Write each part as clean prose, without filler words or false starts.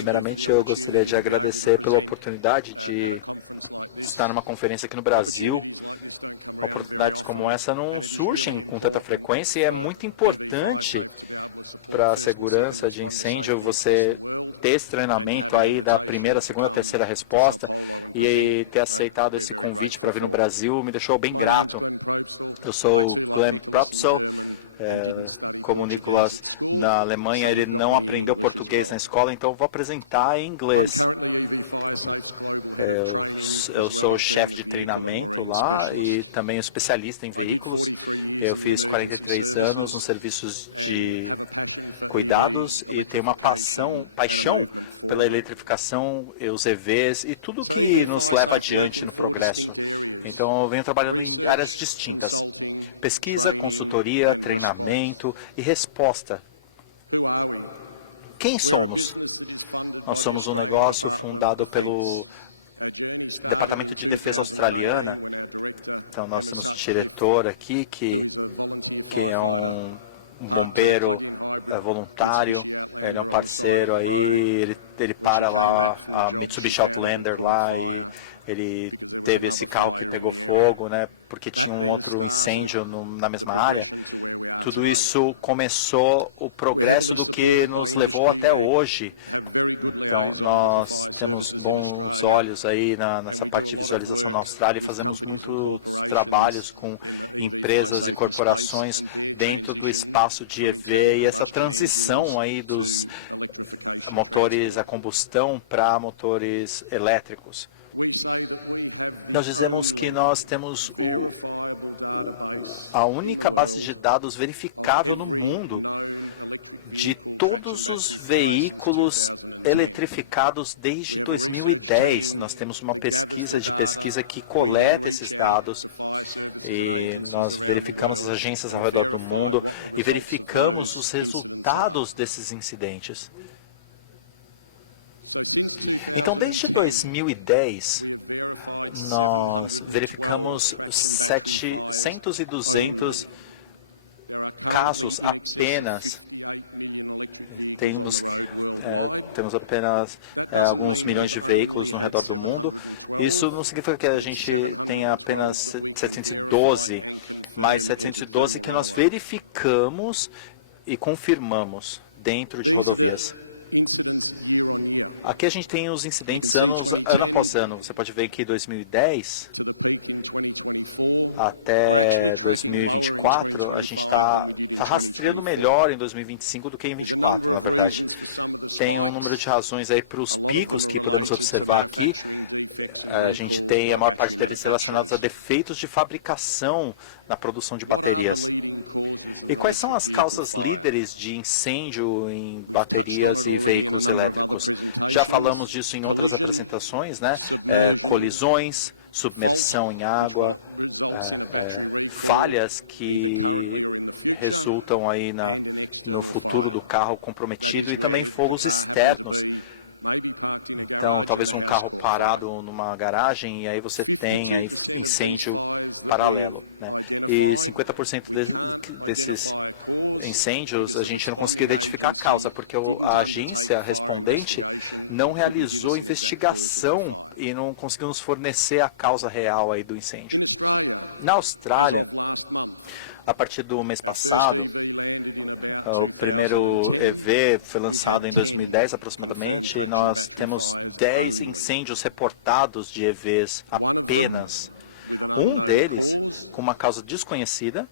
Primeiramente, eu gostaria de agradecer pela oportunidade de estar numa conferência aqui no Brasil. Oportunidades como essa não surgem com tanta frequência e é muito importante para a segurança de incêndio você ter esse treinamento aí da primeira, segunda, terceira resposta e ter aceitado esse convite para vir no Brasil me deixou bem grato. Eu sou o Glenn Propsel. Como o Nicolas na Alemanha, ele não aprendeu português na escola, então eu vou apresentar em inglês. Eu sou o chefe de treinamento lá e também especialista em veículos. Eu fiz 43 anos nos serviços de cuidados e tenho uma paixão pela eletrificação, os EVs e tudo que nos leva adiante no progresso. Então eu venho trabalhando em áreas distintas. Pesquisa, consultoria, treinamento e resposta. Quem somos? Nós somos um negócio fundado pelo Departamento de Defesa Australiana. Então nós temos um diretor aqui que é um bombeiro voluntário. Ele é um parceiro aí, ele para lá a Mitsubishi Outlander lá e ele teve esse carro que pegou fogo, né? Porque tinha um outro incêndio na mesma área. Tudo isso começou o progresso do que nos levou até hoje. Então, nós temos bons olhos aí nessa parte de visualização na Austrália e fazemos muitos trabalhos com empresas e corporações dentro do espaço de EV e essa transição aí dos motores a combustão para motores elétricos. Nós dizemos que nós temos a única base de dados verificável no mundo de todos os veículos eletrificados desde 2010. Nós temos uma pesquisa que coleta esses dados e nós verificamos as agências ao redor do mundo e verificamos os resultados desses incidentes. Então, desde 2010, nós verificamos 700 e 200 casos apenas. Temos apenas alguns milhões de veículos no redor do mundo. Isso não significa que a gente tenha apenas 712, mas 712 que nós verificamos e confirmamos dentro de rodovias. Aqui a gente tem os incidentes ano após ano. Você pode ver que 2010 até 2024, a gente está rastreando melhor em 2025 do que em 2024, na verdade. Tem um número de razões aí para os picos que podemos observar aqui. A gente tem a maior parte deles relacionados a defeitos de fabricação na produção de baterias. E quais são as causas líderes de incêndio em baterias e veículos elétricos? Já falamos disso em outras apresentações, né? Colisões, submersão em água, falhas que resultam aí no futuro do carro comprometido e também fogos externos. Então, talvez um carro parado numa garagem e aí você tem aí incêndio paralelo, né? E 50% desses incêndios a gente não conseguiu identificar a causa, porque a agência respondente não realizou investigação e não conseguiu nos fornecer a causa real aí do incêndio. Na Austrália, a partir do mês passado, o primeiro EV foi lançado em 2010 aproximadamente, e nós temos 10 incêndios reportados de EVs apenas. Um deles com uma causa desconhecida,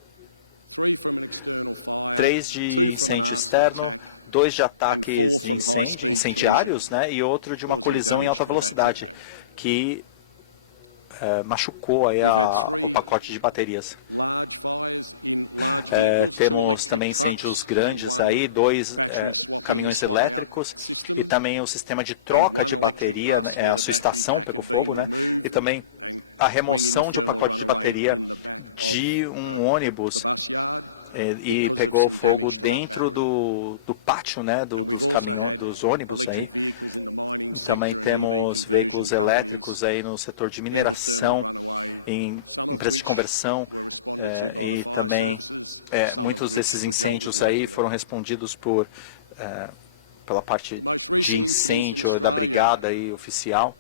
3 de incêndio externo, 2 de ataques de incendiários, né, e outro de uma colisão em alta velocidade, que machucou aí o pacote de baterias. Temos também incêndios grandes aí, 2 caminhões elétricos e também o sistema de troca de bateria, né, a sua estação pegou fogo, né, e também a remoção de um pacote de bateria de um ônibus e pegou fogo dentro do pátio, né, dos ônibus aí. Também temos veículos elétricos aí no setor de mineração, em empresas de conversão e também muitos desses incêndios aí foram respondidos pela parte de incêndio da brigada aí oficial.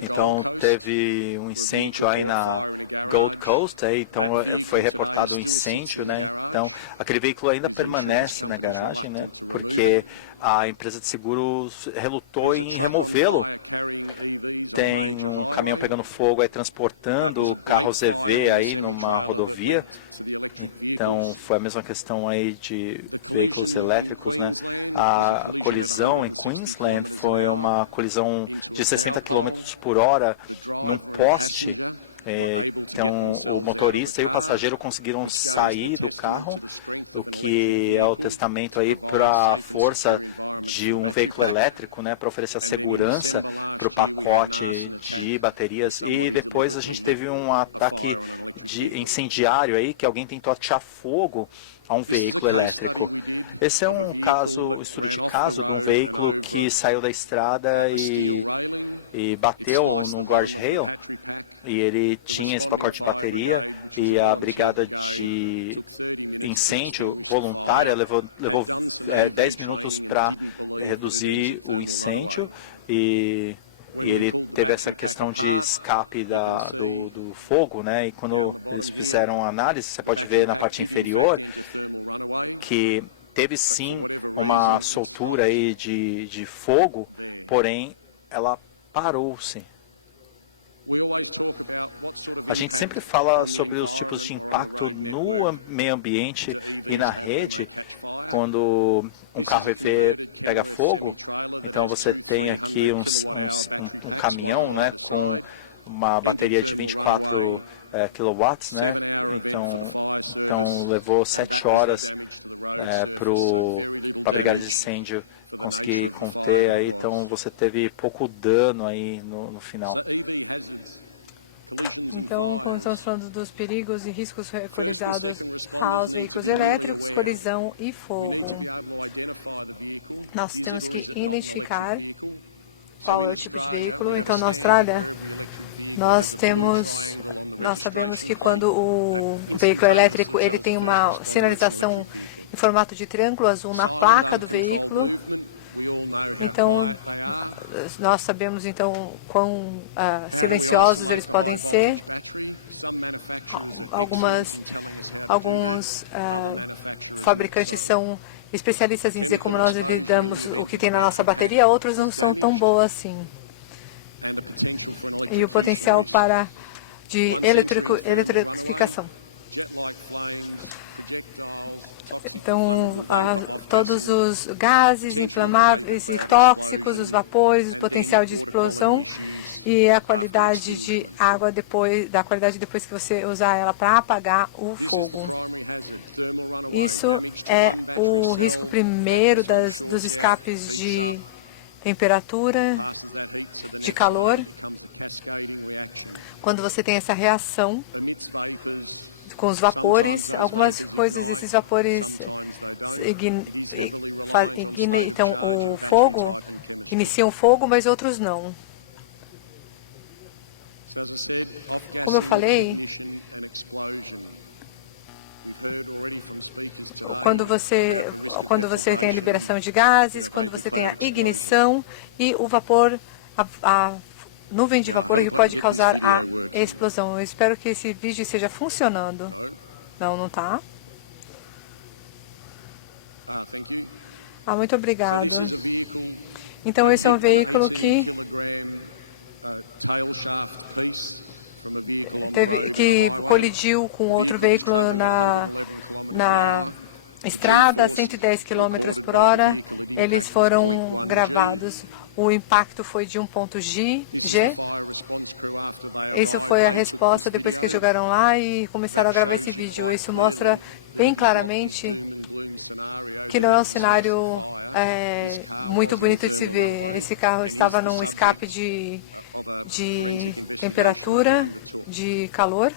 Então teve um incêndio aí na Gold Coast, aí, então foi reportado um incêndio, né? Então aquele veículo ainda permanece na garagem, né? Porque a empresa de seguros relutou em removê-lo. Tem um caminhão pegando fogo aí transportando carros EV aí numa rodovia. Então foi a mesma questão aí de veículos elétricos, né? A colisão em Queensland foi uma colisão de 60 quilômetros por hora num poste. Então o motorista e o passageiro conseguiram sair do carro, o que é o testamento aí para a força de um veículo elétrico, né, para oferecer a segurança para o pacote de baterias. E depois a gente teve um ataque de incendiário aí, que alguém tentou atirar fogo a um veículo elétrico. Esse é um caso, um estudo de caso de um veículo que saiu da estrada e bateu num guardrail, e ele tinha esse pacote de bateria, e a brigada de incêndio voluntária levou 10 minutos para reduzir o incêndio, e ele teve essa questão de escape do fogo, né? E quando eles fizeram a análise, você pode ver na parte inferior que teve sim uma soltura aí de fogo, porém ela parou-se. A gente sempre fala sobre os tipos de impacto no meio ambiente e na rede quando um carro EV pega fogo. Então você tem aqui um caminhão, né, com uma bateria de 24 quilowatts, né? Então levou 7 horas para a brigada de incêndio conseguir conter aí. Então você teve pouco dano aí no final. Então, como estamos falando dos perigos e riscos localizados aos veículos elétricos, colisão e fogo. Nós temos que identificar qual é o tipo de veículo. Então, na Austrália, nós sabemos que quando o veículo elétrico ele tem uma sinalização em formato de triângulo azul na placa do veículo. Então, nós sabemos então quão silenciosos eles podem ser. Alguns fabricantes são especialistas em dizer como nós lidamos o que tem na nossa bateria, outros não são tão boas assim. E o potencial de eletrificação. Então, todos os gases inflamáveis e tóxicos, os vapores, o potencial de explosão e a qualidade de água depois que você usar ela para apagar o fogo. Isso é o risco primeiro dos escapes de temperatura, de calor. Quando você tem essa reação com os vapores, algumas coisas, esses vapores então o fogo, iniciam o fogo, mas outros não. Como eu falei, quando você tem a liberação de gases, quando você tem a ignição e o vapor, a nuvem de vapor que pode causar a explosão. Eu espero que esse vídeo esteja funcionando. Não está? Muito obrigado. Então, esse é um veículo que colidiu com outro veículo na estrada a 110 km por hora. Eles foram gravados. O impacto foi de um ponto G. Isso foi a resposta depois que jogaram lá e começaram a gravar esse vídeo. Isso mostra bem claramente que não é um cenário muito bonito de se ver. Esse carro estava num escape de temperatura, de calor.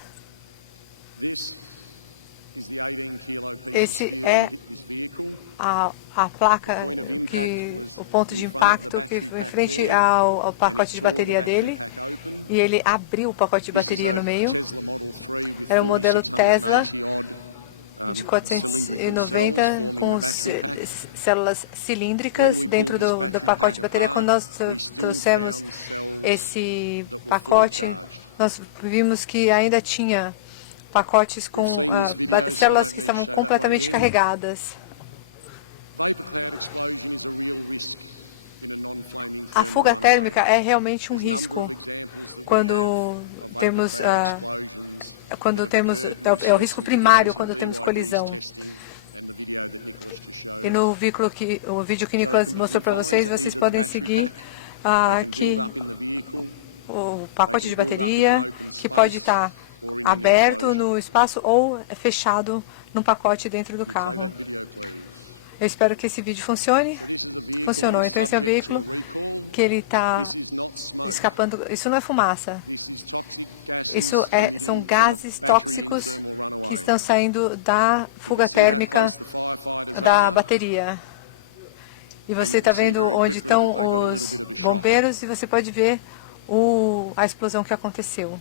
Esse é a placa, o ponto de impacto que foi em frente ao pacote de bateria dele. E ele abriu o pacote de bateria no meio. Era um modelo Tesla. de 490 com células cilíndricas dentro do pacote de bateria. Quando nós trouxemos esse pacote, nós vimos que ainda tinha pacotes com células que estavam completamente carregadas. A fuga térmica é realmente um risco quando temos é o risco primário quando temos colisão. E no o vídeo que o Nicolas mostrou para vocês, vocês podem seguir aqui o pacote de bateria, que pode estar aberto no espaço ou fechado num pacote dentro do carro. Eu espero que esse vídeo funcione. Funcionou. Então esse é o veículo que ele está escapando. Isso não é fumaça. Isso são gases tóxicos que estão saindo da fuga térmica da bateria. E você está vendo onde estão os bombeiros e você pode ver a explosão que aconteceu.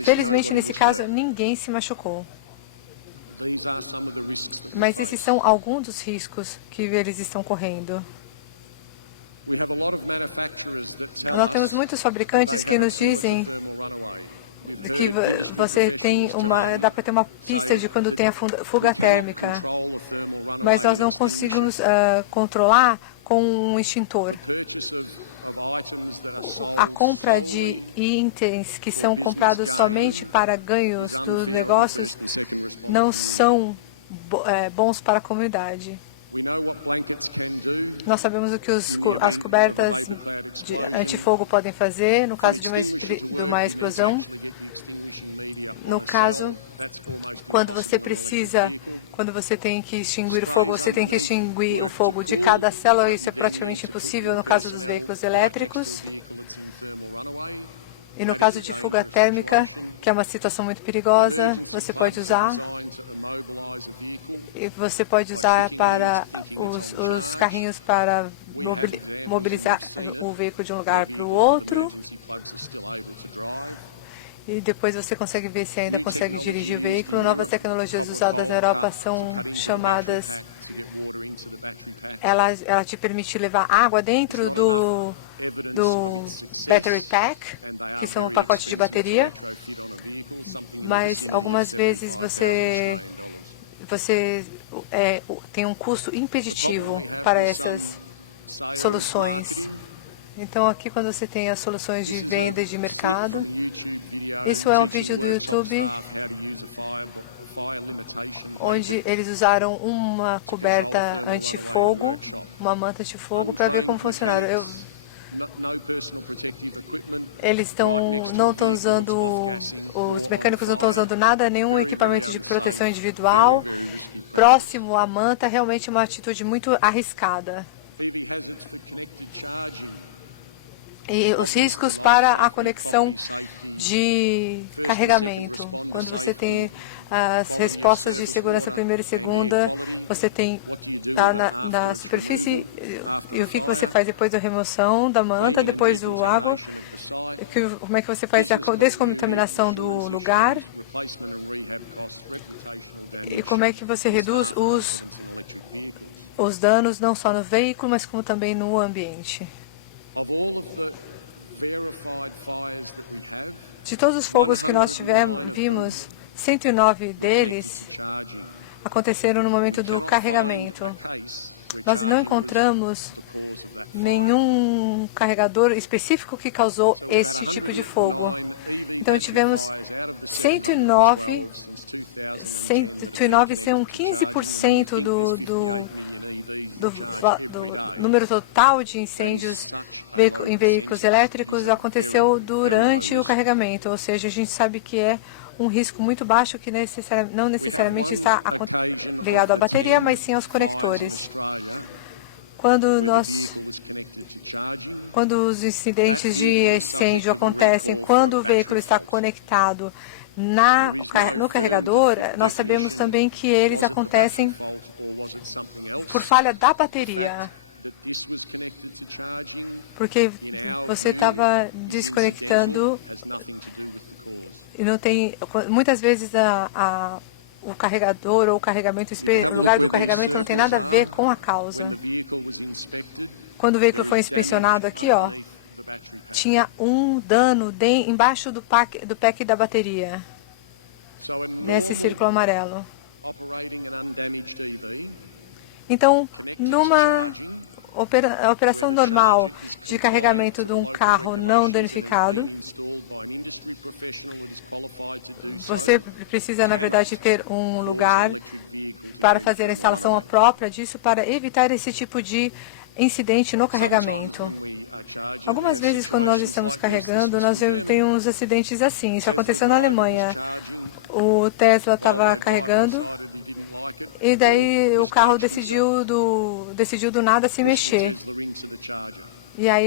Felizmente, nesse caso, ninguém se machucou. Mas esses são alguns dos riscos que eles estão correndo. Nós temos muitos fabricantes que nos dizem que você tem dá para ter uma pista de quando tem a fuga térmica, mas nós não conseguimos controlar com um extintor. A compra de itens que são comprados somente para ganhos dos negócios não são bons para a comunidade. Nós sabemos o que as cobertas de antifogo podem fazer no caso de uma explosão. No caso, quando você tem que extinguir o fogo, você tem que extinguir o fogo de cada célula. Isso é praticamente impossível no caso dos veículos elétricos. E no caso de fuga térmica, que é uma situação muito perigosa, você pode usar. E você pode usar para os carrinhos para mobilizar o veículo de um lugar para o outro. E depois você consegue ver se ainda consegue dirigir o veículo. Novas tecnologias usadas na Europa são chamadas... Ela te permite levar água dentro do battery pack, que são o pacote de bateria. Mas algumas vezes você tem um custo impeditivo para essas soluções. Então aqui quando você tem as soluções de venda e de mercado... Isso é um vídeo do YouTube onde eles usaram uma coberta antifogo, uma manta antifogo, para ver como funcionaram. Não estão usando, os mecânicos não estão usando nada, nenhum equipamento de proteção individual. Próximo à manta, realmente uma atitude muito arriscada. E os riscos para a conexão de carregamento. Quando você tem as respostas de segurança primeira e segunda, você tem na superfície, e o que você faz depois da remoção da manta, depois do água, como é que você faz a descontaminação do lugar, e como é que você reduz os danos não só no veículo, mas como também no ambiente. De todos os fogos que nós vimos, 109 deles aconteceram no momento do carregamento. Nós não encontramos nenhum carregador específico que causou esse tipo de fogo. Então tivemos 109 são 15% do número total de incêndios em veículos elétricos aconteceu durante o carregamento, ou seja, a gente sabe que é um risco muito baixo que não necessariamente está ligado à bateria, mas sim aos conectores. Quando os incidentes de incêndio acontecem, quando o veículo está conectado no carregador, nós sabemos também que eles acontecem por falha da bateria. Porque você estava desconectando e não tem... Muitas vezes o carregador ou o carregamento, o lugar do carregamento não tem nada a ver com a causa. Quando o veículo foi inspecionado aqui, ó, tinha um dano embaixo do pack da bateria, nesse círculo amarelo. Então, numa operação normal de carregamento de um carro não danificado, você precisa, na verdade, ter um lugar para fazer a instalação própria disso, para evitar esse tipo de incidente no carregamento. Algumas vezes, quando nós estamos carregando, nós temos uns acidentes assim. Isso aconteceu na Alemanha. O Tesla estava carregando e daí o carro decidiu do nada se mexer. E aí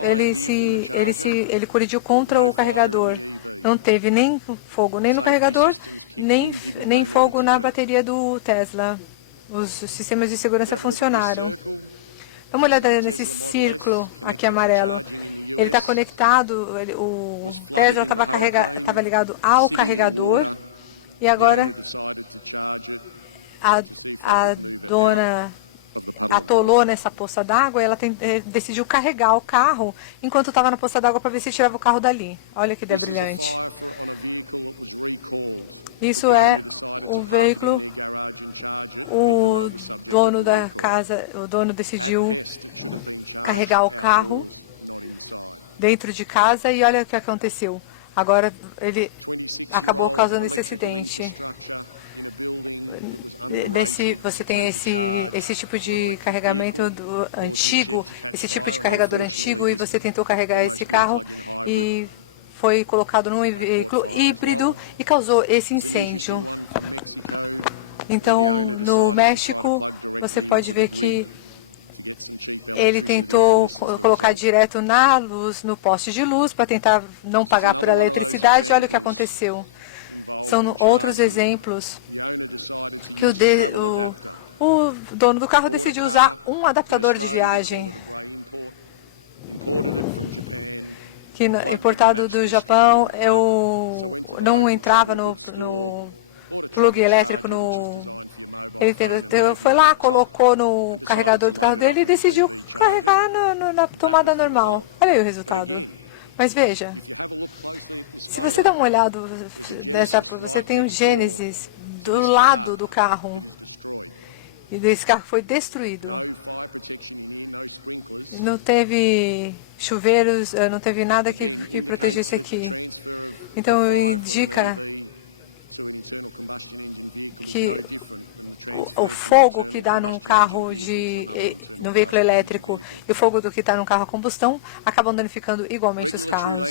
ele colidiu contra o carregador. Não teve nem fogo nem no carregador, nem fogo na bateria do Tesla. Os sistemas de segurança funcionaram. Dá uma olhada nesse círculo aqui amarelo. Ele está conectado, o Tesla estava ligado ao carregador e agora a dona atolou nessa poça d'água e ela decidiu carregar o carro enquanto estava na poça d'água para ver se tirava o carro dali. Olha que ideia brilhante. Isso é o veículo, o dono da casa, o dono decidiu carregar o carro dentro de casa e olha o que aconteceu. Agora ele acabou causando esse acidente. Você tem esse tipo de carregamento antigo, esse tipo de carregador antigo, e você tentou carregar esse carro e foi colocado num veículo híbrido e causou esse incêndio. Então, no México, você pode ver que ele tentou colocar direto na luz, no poste de luz, para tentar não pagar por eletricidade. Olha o que aconteceu. São outros exemplos que o dono do carro decidiu usar um adaptador de viagem que importado do Japão. Eu não entrava no plug elétrico ele foi lá, colocou no carregador do carro dele e decidiu carregar na tomada normal. Olha aí o resultado. Mas veja, se você dá uma olhada, você tem o Gênesis do lado do carro. E esse carro foi destruído. Não teve chuveiros, não teve nada que protegesse aqui. Então, indica que o fogo que dá num carro no veículo elétrico e o fogo do que está num carro a combustão acabam danificando igualmente os carros.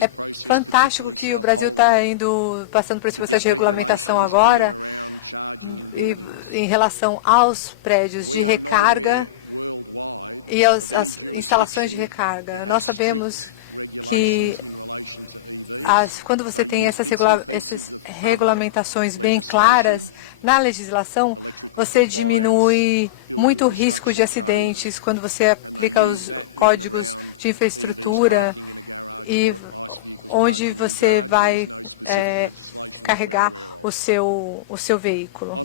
É fantástico que o Brasil está passando por esse processo de regulamentação agora em relação aos prédios de recarga e às instalações de recarga. Nós sabemos que quando você tem essas regulamentações bem claras na legislação, você diminui muito o risco de acidentes quando você aplica os códigos de infraestrutura e onde você vai carregar o seu veículo.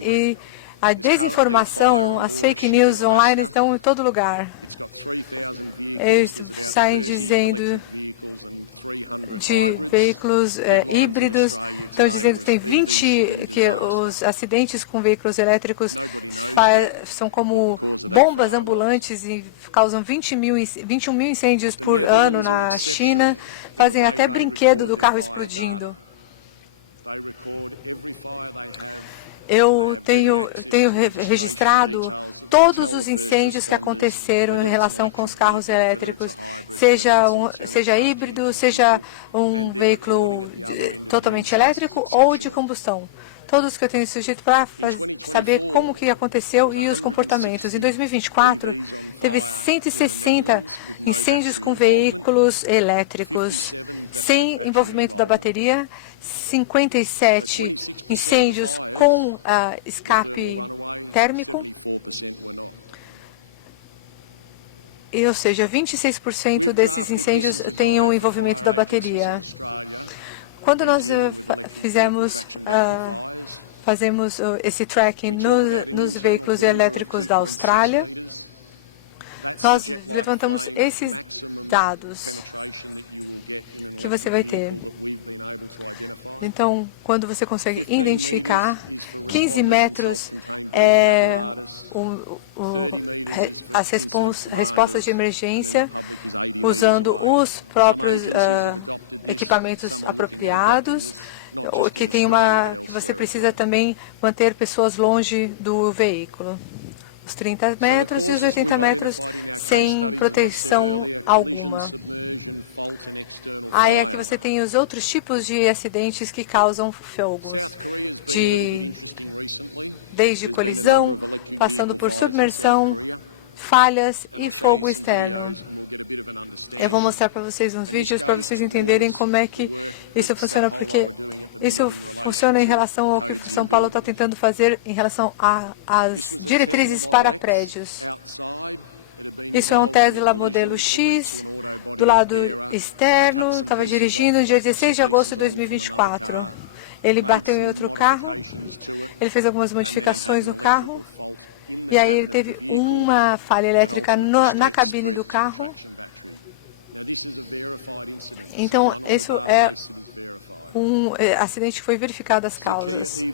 E a desinformação, as fake news online estão em todo lugar. Eles saem dizendo de veículos híbridos, estão dizendo que tem que os acidentes com veículos elétricos são como bombas ambulantes e causam 21 mil incêndios por ano na China, fazem até brinquedo do carro explodindo. Eu tenho registrado todos os incêndios que aconteceram em relação com os carros elétricos, seja híbrido, seja um veículo totalmente elétrico ou de combustão. Todos que eu tenho sujeito para saber como que aconteceu e os comportamentos. Em 2024, teve 160 incêndios com veículos elétricos, sem envolvimento da bateria, 57 incêndios com escape térmico, ou seja, 26% desses incêndios têm um envolvimento da bateria. Quando nós fazemos esse tracking nos veículos elétricos da Austrália, nós levantamos esses dados que você vai ter. Então, quando você consegue identificar, 15 metros é as respostas de emergência usando os próprios equipamentos apropriados, que você precisa também manter pessoas longe do veículo. Os 30 metros e os 80 metros sem proteção alguma. Aí aqui você tem os outros tipos de acidentes que causam fogos, desde colisão, passando por submersão, falhas e fogo externo. Eu vou mostrar para vocês uns vídeos para vocês entenderem como é que isso funciona, porque isso funciona em relação ao que São Paulo está tentando fazer em relação às diretrizes para prédios. Isso é um Tesla modelo X, do lado externo, estava dirigindo no dia 16 de agosto de 2024. Ele bateu em outro carro, ele fez algumas modificações no carro, e aí ele teve uma falha elétrica na cabine do carro. Então, isso é um acidente que foi verificado as causas.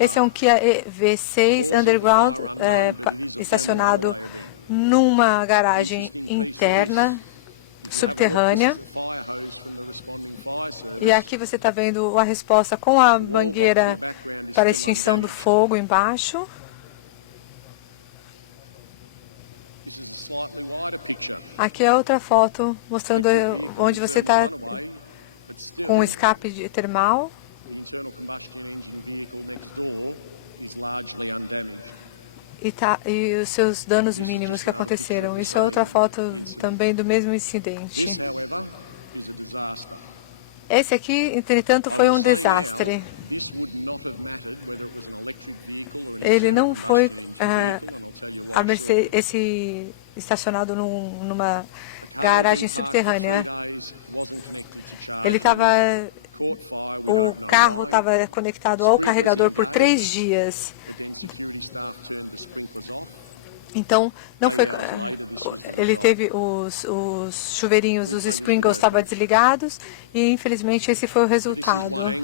Esse é um Kia EV6 Underground, estacionado numa garagem interna, subterrânea. E aqui você está vendo a resposta com a mangueira para extinção do fogo embaixo. Aqui é outra foto mostrando onde você está com escape termal. E os seus danos mínimos que aconteceram. Isso é outra foto também do mesmo incidente. Esse aqui, entretanto, foi um desastre. Ele não foi a mercê, esse estacionado numa garagem subterrânea. O carro estava conectado ao carregador por 3 dias. Então, não foi. Ele teve os chuveirinhos, os sprinkles estavam desligados e, infelizmente, esse foi o resultado.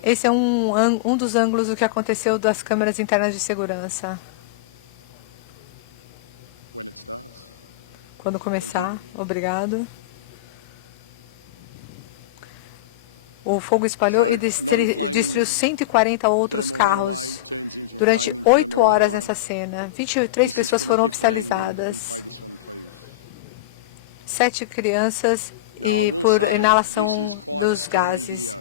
Esse é um dos ângulos do que aconteceu das câmeras internas de segurança. Quando começar, obrigado. O fogo espalhou e destruiu 140 outros carros durante 8 horas nessa cena. 23 pessoas foram hospitalizadas. 7 crianças e por inalação dos gases.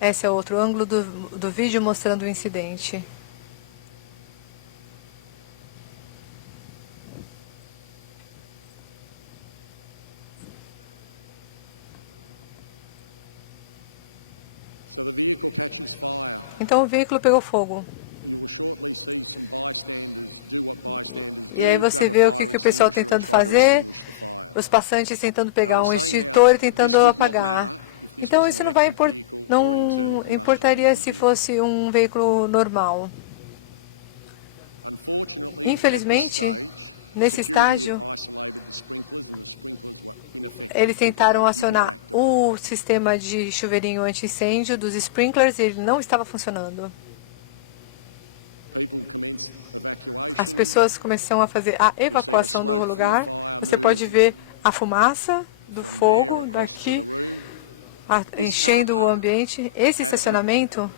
Esse é outro ângulo do vídeo mostrando o incidente. Então o veículo pegou fogo. E aí você vê o que o pessoal tentando fazer, os passantes tentando pegar um extintor e tentando apagar. Então isso não importaria se fosse um veículo normal. Infelizmente, nesse estágio, eles tentaram acionar o sistema de chuveirinho anti-incêndio dos sprinklers e ele não estava funcionando. As pessoas começaram a fazer a evacuação do lugar. Você pode ver a fumaça do fogo daqui enchendo o ambiente. Esse estacionamento,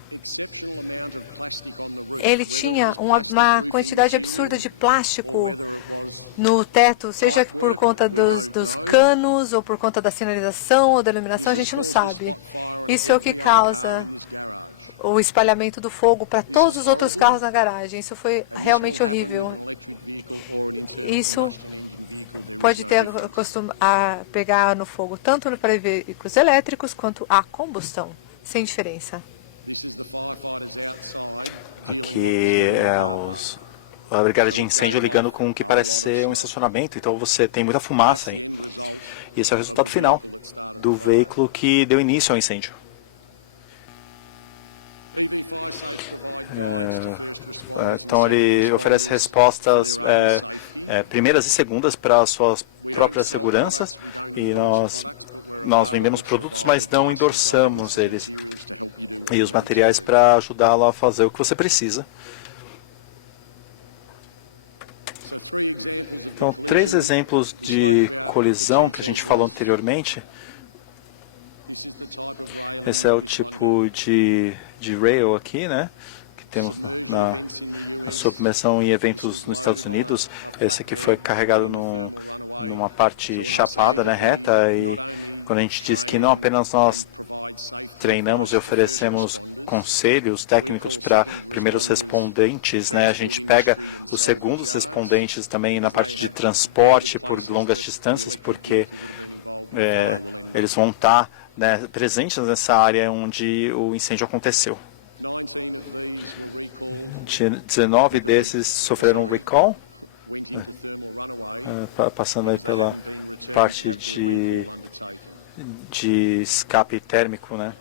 ele tinha uma quantidade absurda de plástico no teto, seja por conta dos canos, ou por conta da sinalização, ou da iluminação, a gente não sabe. Isso é o que causa o espalhamento do fogo para todos os outros carros na garagem. Isso foi realmente horrível. Isso pode ter a pegar no fogo tanto para veículos elétricos quanto a combustão, sem diferença. Aqui é a brigada de incêndio ligando com o que parece ser um estacionamento, então você tem muita fumaça aí. E esse é o resultado final do veículo que deu início ao incêndio. Então ele oferece respostas primeiras e segundas para as suas próprias seguranças e nós vendemos produtos, mas não endossamos eles e os materiais para ajudá-lo a fazer o que você precisa. Então, 3 exemplos de colisão que a gente falou anteriormente. Esse é o tipo de rail aqui, né? Que temos na submersão em eventos nos Estados Unidos. Esse aqui foi carregado numa parte chapada, né, reta. E quando a gente diz que não apenas nós treinamos e oferecemos conselhos técnicos para primeiros respondentes, né? A gente pega os segundos respondentes também na parte de transporte por longas distâncias, porque eles vão estar, né, presentes nessa área onde o incêndio aconteceu. 19 desses sofreram recall, passando aí pela parte de escape térmico, né?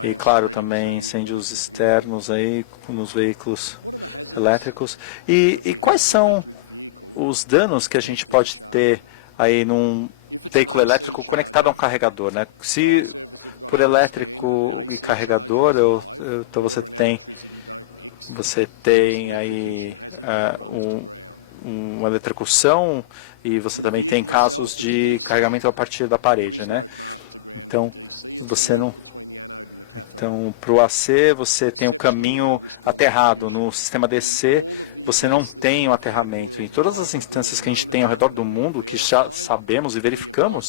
E claro, também incêndios externos aí nos veículos elétricos. E quais são os danos que a gente pode ter aí num veículo elétrico conectado a um carregador, né? Se por elétrico e carregador, então você tem aí uma eletrocução e você também tem casos de carregamento a partir da parede, né? Então, para o AC, você tem o caminho aterrado. No sistema DC, você não tem o aterramento. Em todas as instâncias que a gente tem ao redor do mundo, que já sabemos e verificamos,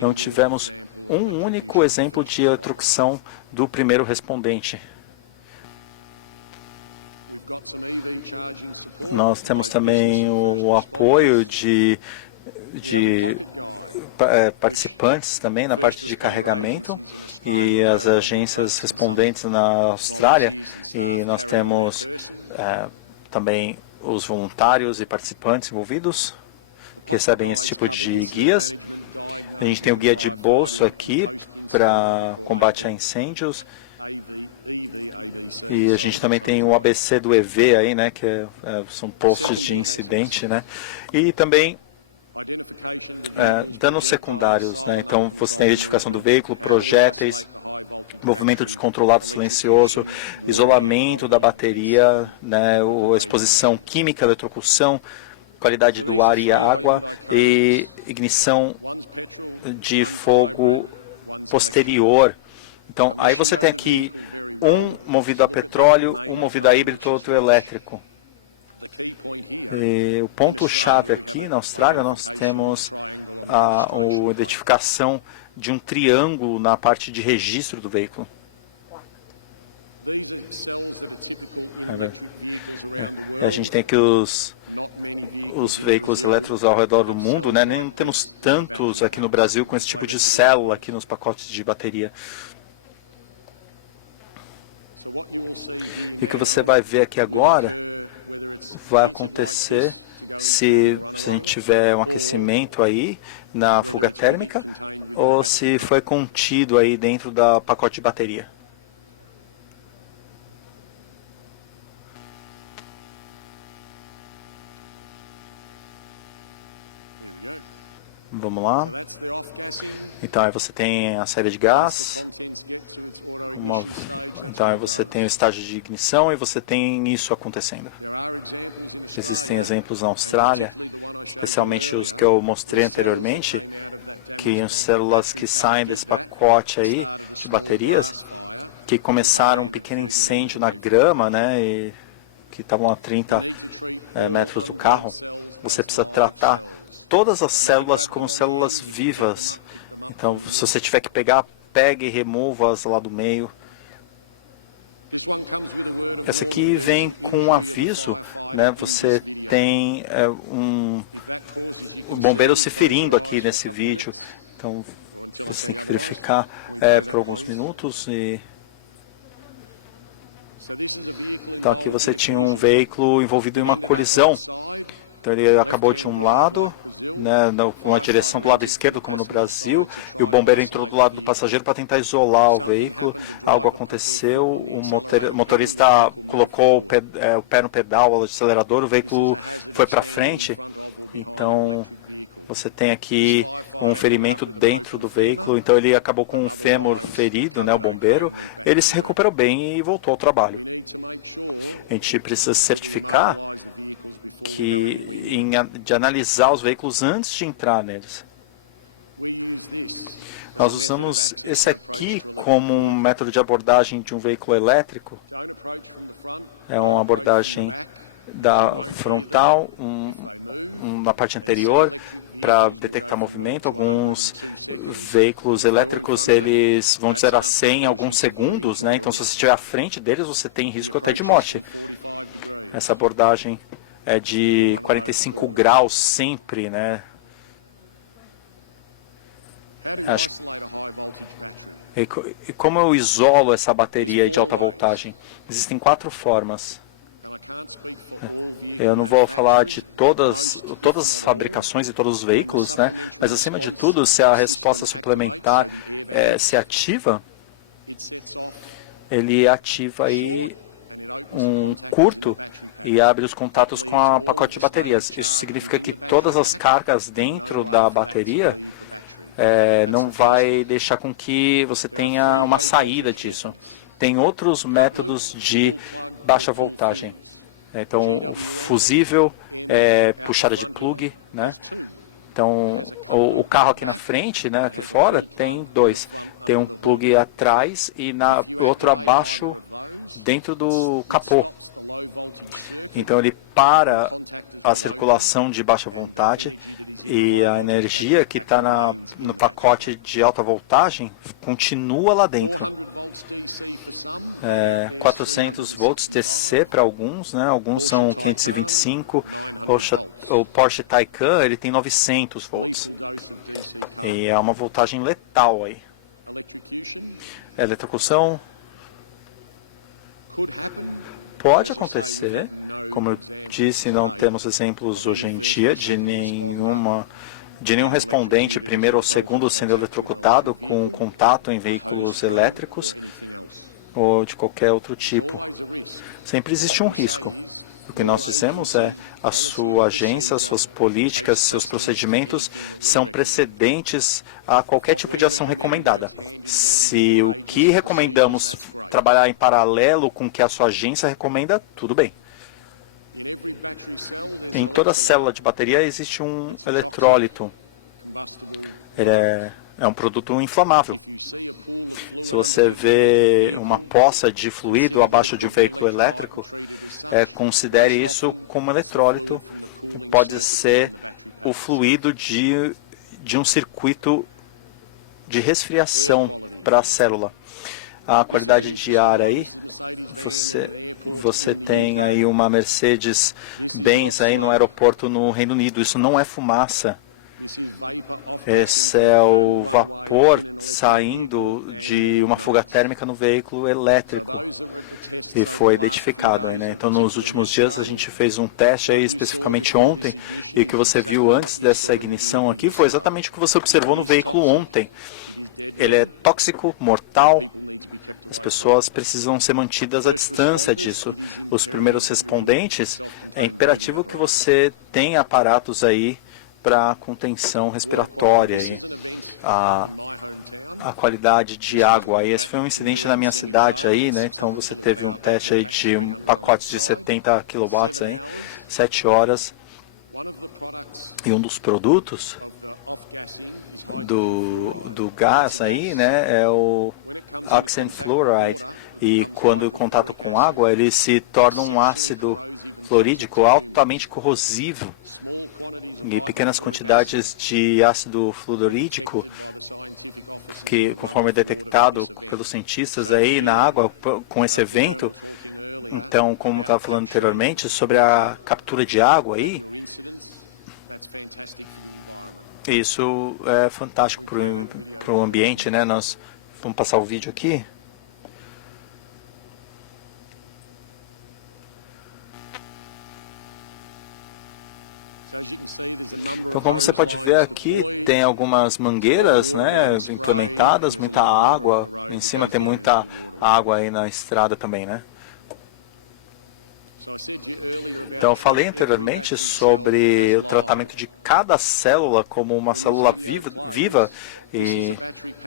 não tivemos um único exemplo de eletrocução do primeiro respondente. Nós temos também o apoio de participantes também na parte de carregamento e as agências respondentes na Austrália, e nós temos também os voluntários e participantes envolvidos que recebem esse tipo de guias. A gente tem o guia de bolso aqui para combate a incêndios. E a gente também tem o ABC do EV aí, né, que são posts de incidente, né? E também danos secundários, né? Então você tem a identificação do veículo, projéteis, movimento descontrolado silencioso, isolamento da bateria, né, exposição química, eletrocução, qualidade do ar e água e ignição de fogo posterior. Então aí você tem aqui um movido a petróleo, um movido a híbrido, outro elétrico. E o ponto-chave aqui na Austrália, nós temos a identificação de um triângulo na parte de registro do veículo. A gente tem aqui os veículos elétricos ao redor do mundo, né? Nem temos tantos aqui no Brasil com esse tipo de célula aqui nos pacotes de bateria. E o que você vai ver aqui agora vai acontecer se a gente tiver um aquecimento aí na fuga térmica ou se foi contido aí dentro da pacote de bateria. Vamos lá. Então aí você tem a saída de gás. Então aí você tem o estágio de ignição e você tem isso acontecendo. Existem exemplos na Austrália, especialmente os que eu mostrei anteriormente, que as células que saem desse pacote aí de baterias, que começaram um pequeno incêndio na grama, né, e que estavam a 30 metros do carro. Você precisa tratar todas as células como células vivas. Então, se você tiver que pegar, pegue e remova-as lá do meio. Essa aqui vem com um aviso, né? Você tem o bombeiro se ferindo aqui nesse vídeo. Então, você tem que verificar por alguns minutos e Então aqui você tinha um veículo envolvido em uma colisão. Então ele acabou de um lado, né, com a direção do lado esquerdo, como no Brasil, e o bombeiro entrou do lado do passageiro para tentar isolar o veículo. Algo aconteceu, o motorista colocou o pé no pedal, o acelerador, o veículo foi para frente. Então você tem aqui um ferimento dentro do veículo, então ele acabou com um fêmur ferido, né, o bombeiro. Ele se recuperou bem e voltou ao trabalho. A gente precisa certificar de analisar os veículos antes de entrar neles. Nós usamos esse aqui como um método de abordagem de um veículo elétrico. É uma abordagem da frontal, na parte anterior, para detectar movimento. Alguns veículos elétricos, eles vão de 0 a 100 em alguns segundos, né? Então, se você estiver à frente deles, você tem risco até de morte. Essa abordagem é de 45 graus sempre, né? Acho. E como eu isolo essa bateria de alta voltagem? Existem 4 formas. Eu não vou falar de todas as fabricações e todos os veículos, né? Mas acima de tudo, se a resposta suplementar se ativa, ele ativa aí um curto e abre os contatos com a pacote de baterias. Isso significa que todas as cargas dentro da bateria não vai deixar com que você tenha uma saída disso. Tem outros métodos de baixa voltagem. Então, o fusível, puxada de plug, né? Então, o carro aqui na frente, né, aqui fora, tem 2. Tem um plug atrás e outro abaixo, dentro do capô. Então, ele para a circulação de baixa voltagem e a energia que está no pacote de alta voltagem continua lá dentro. 400 volts DC para alguns, né? Alguns são 525. O Porsche Taycan, ele tem 900 volts. E é uma voltagem letal aí. Eletrocução pode acontecer. Como eu disse, não temos exemplos hoje em dia de nenhum respondente, primeiro ou segundo, sendo eletrocutado com contato em veículos elétricos ou de qualquer outro tipo. Sempre existe um risco. O que nós dizemos é a sua agência, suas políticas, seus procedimentos são precedentes a qualquer tipo de ação recomendada. Se o que recomendamos trabalhar em paralelo com o que a sua agência recomenda, tudo bem. Em toda célula de bateria existe um eletrólito. Ele é um produto inflamável. Se você vê uma poça de fluido abaixo de um veículo elétrico, considere isso como eletrólito. Pode ser o fluido de um circuito de resfriação para a célula. A qualidade de ar aí, você tem aí uma Mercedes-Benz aí no aeroporto no Reino Unido. Isso não é fumaça. Esse é o vapor saindo de uma fuga térmica no veículo elétrico. E foi identificado, né? Então, nos últimos dias, a gente fez um teste aí, especificamente ontem, e o que você viu antes dessa ignição aqui foi exatamente o que você observou no veículo ontem. Ele é tóxico, mortal. As pessoas precisam ser mantidas à distância disso. Os primeiros respondentes, é imperativo que você tenha aparatos aí para contenção respiratória. Aí. A qualidade de água. Esse foi um incidente na minha cidade aí, né? Então você teve um teste aí de pacotes de 70 kW aí, 7 horas. E um dos produtos do gás aí, né, é o oxenfluoride. E quando em contato com água, ele se torna um ácido fluorídrico altamente corrosivo. E pequenas quantidades de ácido fluorídrico que, conforme é detectado pelos cientistas aí na água com esse evento, então, como estava falando anteriormente, sobre a captura de água aí, isso é fantástico para o ambiente, né? Nós vamos passar o vídeo aqui. Então, como você pode ver aqui, tem algumas mangueiras, né, implementadas, muita água. Em cima tem muita água aí na estrada também, né? Então, eu falei anteriormente sobre o tratamento de cada célula como uma célula viva e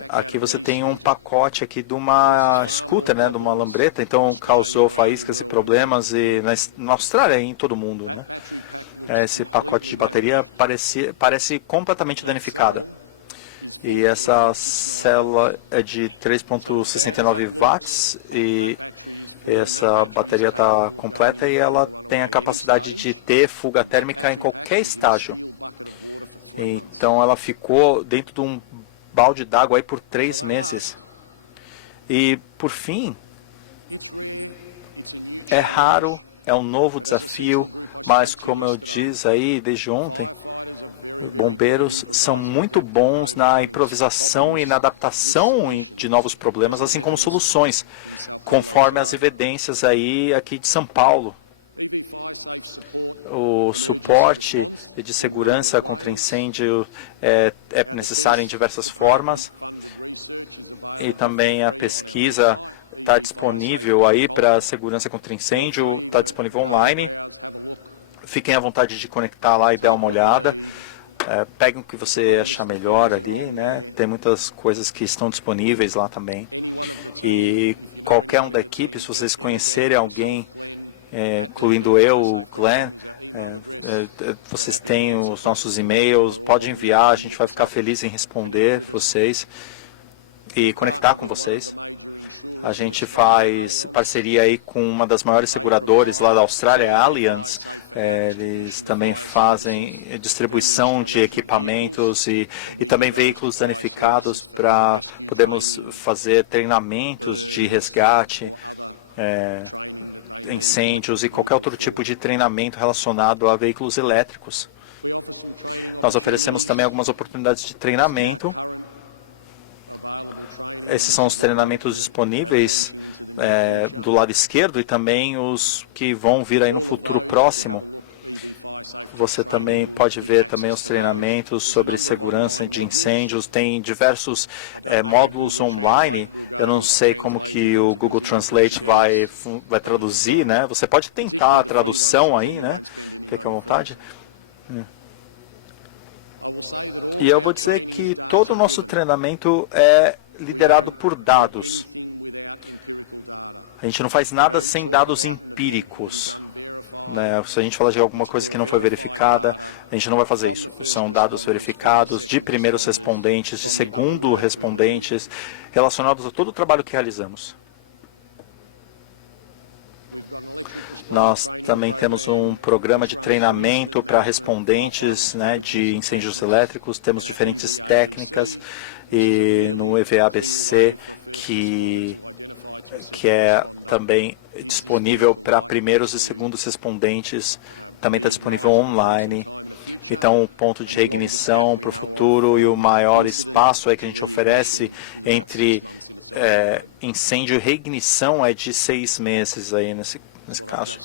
aqui você tem um pacote aqui de uma scooter, né, de uma lambreta, então causou faíscas e problemas na Austrália e em todo o mundo, né? Esse pacote de bateria parece completamente danificada. E essa célula é de 3,69 watts e essa bateria está completa e ela tem a capacidade de ter fuga térmica em qualquer estágio. Então ela ficou dentro de um balde d'água aí por 3 meses. E por fim, é raro, é um novo desafio, mas como eu disse aí desde ontem, os bombeiros são muito bons na improvisação e na adaptação de novos problemas, assim como soluções, conforme as evidências aí aqui de São Paulo. O suporte de segurança contra incêndio é necessário em diversas formas e também a pesquisa está disponível aí para segurança contra incêndio, está disponível online. Fiquem à vontade de conectar lá e dar uma olhada. Pegue o que você achar melhor ali, né? Tem muitas coisas que estão disponíveis lá também. E qualquer um da equipe, se vocês conhecerem alguém, incluindo eu, o Glenn, vocês têm os nossos e-mails, pode enviar, a gente vai ficar feliz em responder vocês e conectar com vocês. A gente faz parceria aí com uma das maiores seguradoras lá da Austrália, a Allianz. Eles também fazem distribuição de equipamentos e também veículos danificados para podermos fazer treinamentos de resgate, incêndios e qualquer outro tipo de treinamento relacionado a veículos elétricos. Nós oferecemos também algumas oportunidades de treinamento. Esses são os treinamentos disponíveis do lado esquerdo e também os que vão vir aí no futuro próximo. Você também pode ver também os treinamentos sobre segurança de incêndios. Tem diversos módulos online. Eu não sei como que o Google Translate vai traduzir, né? Você pode tentar a tradução aí, né? Fique à vontade. E eu vou dizer que todo o nosso treinamento é liderado por dados. A gente não faz nada sem dados empíricos, né? Se a gente falar de alguma coisa que não foi verificada, a gente não vai fazer isso. São dados verificados de primeiros respondentes, de segundo respondentes, relacionados a todo o trabalho que realizamos. Nós também temos um programa de treinamento para respondentes, né, de incêndios elétricos. Temos diferentes técnicas e no EVA-ABC que é também disponível para primeiros e segundos respondentes, também está disponível online. Então, o ponto de reignição para o futuro e o maior espaço aí que a gente oferece entre incêndio e reignição é de 6 meses aí nesse caso.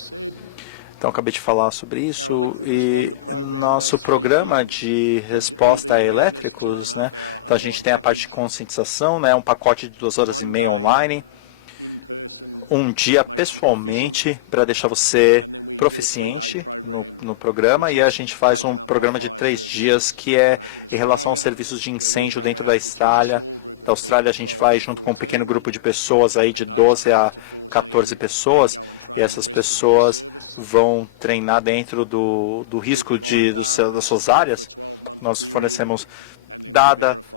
Então, acabei de falar sobre isso. E nosso programa de resposta a elétricos, né? Então, a gente tem a parte de conscientização, né? Um pacote de 2 horas e meia online. Um dia pessoalmente para deixar você proficiente no programa. E a gente faz um programa de 3 dias que é em relação aos serviços de incêndio dentro da Austrália. Da Austrália a gente vai junto com um pequeno grupo de pessoas aí de 12 a 14 pessoas e essas pessoas vão treinar dentro do risco das suas áreas. Nós fornecemos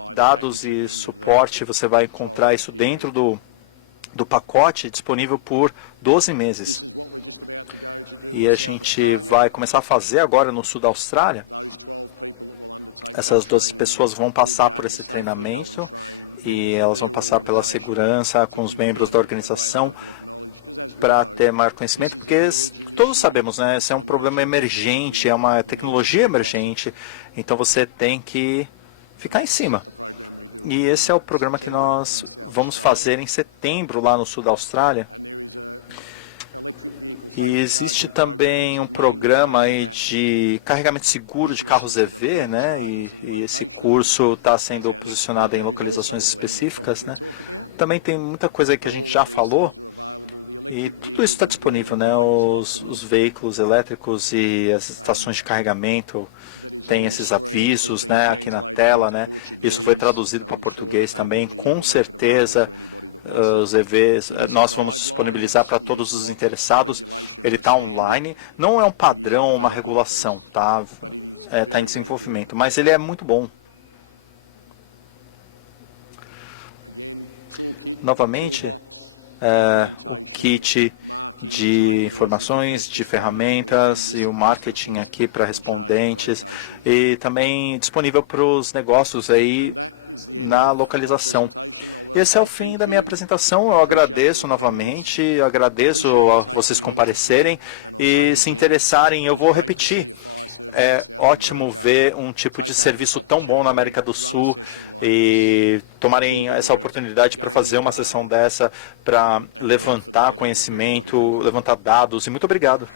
dados e suporte, você vai encontrar isso dentro do pacote disponível por 12 meses. E a gente vai começar a fazer agora no sul da Austrália. Essas 12 pessoas vão passar por esse treinamento e elas vão passar pela segurança com os membros da organização para ter maior conhecimento, porque todos sabemos, né? Esse é um problema emergente, é uma tecnologia emergente, então você tem que ficar em cima. E esse é o programa que nós vamos fazer em setembro lá no sul da Austrália. E existe também um programa aí de carregamento seguro de carros EV, né? E esse curso está sendo posicionado em localizações específicas, né? Também tem muita coisa aí que a gente já falou e tudo isso está disponível, né? Os veículos elétricos e as estações de carregamento tem esses avisos, né? Aqui na tela, né? Isso foi traduzido para português também, com certeza. Os EVs, nós vamos disponibilizar para todos os interessados. Ele está online, não é um padrão, uma regulação, tá? Está em desenvolvimento, mas ele é muito bom. Novamente, o kit de informações, de ferramentas e o marketing aqui para respondentes e também disponível para os negócios aí na localização. Esse é o fim da minha apresentação. Eu agradeço novamente, agradeço a vocês comparecerem e se interessarem. Eu vou repetir. É ótimo ver um tipo de serviço tão bom na América do Sul e tomarem essa oportunidade para fazer uma sessão dessa, para levantar conhecimento, levantar dados. E muito obrigado.